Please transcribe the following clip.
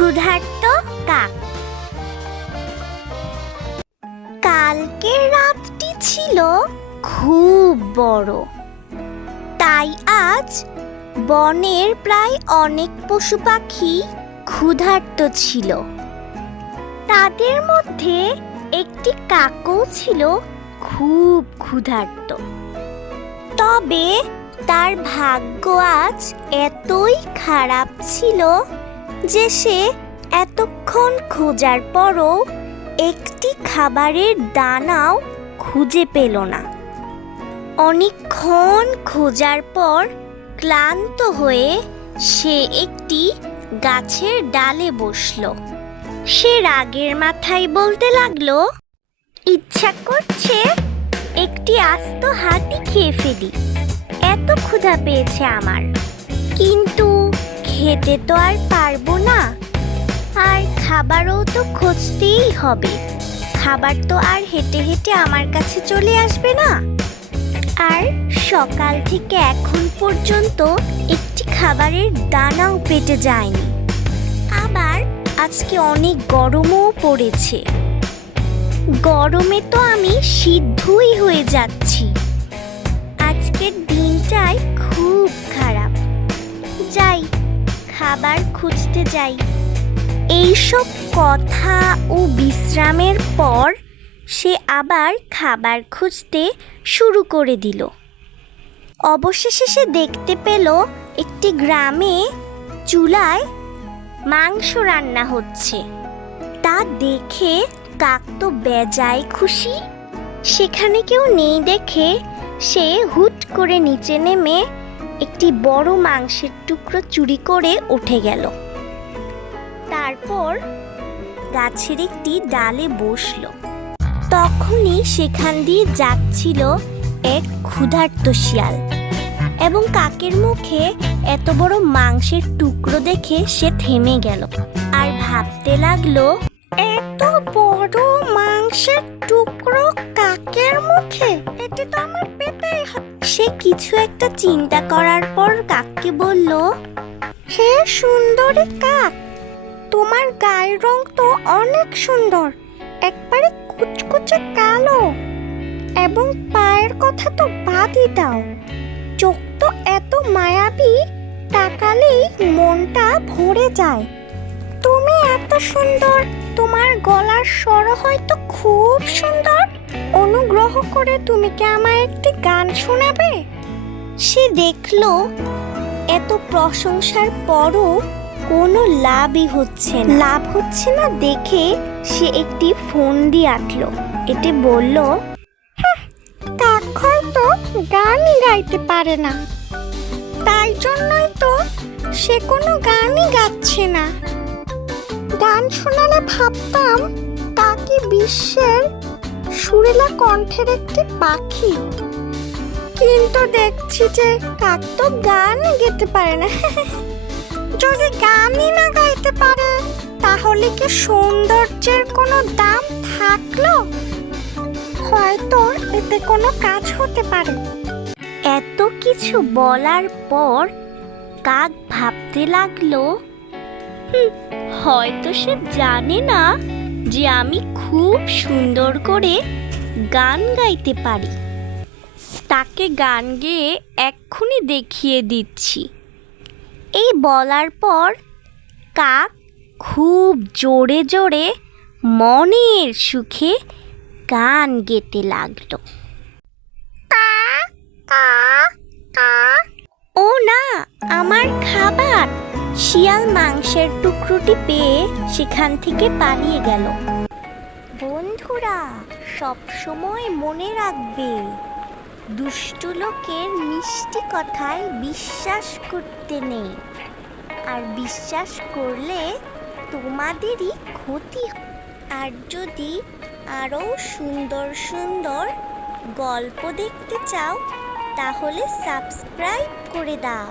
ক্ষুধার্ত কাক। কালকের রাতটি ছিল খুব বড়, তাই আজ বনের প্রায় অনেক পশু পাখি ক্ষুধার্ত ছিল। তাদের মধ্যে একটি কাকও ছিল খুব ক্ষুধার্ত। তবে তার ভাগ্য আজ এতই খারাপ ছিল যে সে এতক্ষণ খোঁজার পরও একটি খাবারের দানাও খুঁজে পেল না। অনেকক্ষণ খোঁজার পর ক্লান্ত হয়ে সে একটি গাছের ডালে বসল। সে রাগের মাথায় বলতে লাগলো, ইচ্ছা করছে একটি আস্ত হাতি খেয়ে ফেলি, এত ক্ষুধা পেয়েছে আমার, কিন্তু খেতে তো আর পারবো না, আর খাবারও তো খুঁজতেই হবে, খাবার তো আর হেঁটে হেঁটে আমার কাছে চলে আসবে না, আর সকাল থেকে এখন পর্যন্ত একটি খাবারের দানাও পেটে যায়নি, আবার আজকে অনেক গরমও পড়েছে, গরমে তো আমি সিদ্ধই হয়ে যাচ্ছি, আজকের দিনটাই খুব খারাপ, যাই খাবার খুঁজতে যাই। এইসব কথা ও বিশ্রামের পর সে আবার খাবার খুঁজতে শুরু করে দিল। অবশেষে সে দেখতে পেল একটি গ্রামে চুলায় মাংস রান্না হচ্ছে। তা দেখে কাক তো বেজায় খুশি। সেখানে কেউ নেই দেখে সে হুট করে নিচে নেমে একটি বড় মাংসের টুকরো চুরি করে উঠে গেল। তারপর গাছের একটি ডালে বসল। তখনই সেখান দিয়ে যাচ্ছিল এক ক্ষুধার্ত শিয়াল, এবং কাকের মুখে এত বড় মাংসের টুকরো দেখে সে থেমে গেল আর ভাবতে লাগলো, এত বড় মাংসের টুকরো কাকের মুখে, এটি তো আমার পেতেই হবে। সে কিছু একটা চিন্তা করার পর কাককে বলল, হে সুন্দরী কাক, তোমার গায়ের রং তো অনেক সুন্দর, একবারে কুচকুচে কালো, এবং পায়ের কথা তো বাদই দাও, চোখ তো এত মায়াবী, তাকালেই মনটা ভরে যায়। তুমি এত সুন্দর, তোমার গলার স্বর হয়তো খুব সুন্দর, অনুগ্রহ করে তুমি কি আমায় একটি গান শোনাবে? সে দেখলো এত প্রশংসার পরও কোনো লাভই হচ্ছে না দেখে সে একটি ফন্দি আঁটলো। এতে বলল, কাক হয়তো গানই গাইতে পারে না, তাই জন্যই তো সে কোনো গানই গাচ্ছে না। গান শোনালে ভাবতাম কাকই বিশ্বের সুরেলা কণ্ঠের একটি পাখি, কিন্তু দেখছি যে কাক তো গানই গেতে পারে না। যদি গানই না গাইতে পারে, তাহলে কি সৌন্দর্যের কোনো দাম থাকলো? হয়তো এতে কোনো কাজ হতে পারে। এত কিছু বলার পর কাক ভাবতে লাগলো, হয়তো সে জানে না যে আমি খুব সুন্দর করে গান গাইতে পারি, তাকে গান গেয়ে এক্ষুনি দেখিয়ে দিচ্ছি। এই বলার পর কাক খুব জোরে জোরে মনের সুখে গান গেতে লাগলো। ও না, আমার খাবার! শিয়াল মাংসের টুকরোটি পেয়ে সেখান থেকে পালিয়ে গেল। বন্ধুরা, সবসময় মনে রাখবে, দুষ্ট লোকের মিষ্টি কথায় বিশ্বাস করতে নেই, আর বিশ্বাস করলে তোমাদেরই ক্ষতি। আর যদি আরও সুন্দর সুন্দর গল্প দেখতে চাও, তাহলে সাবস্ক্রাইব করে দাও।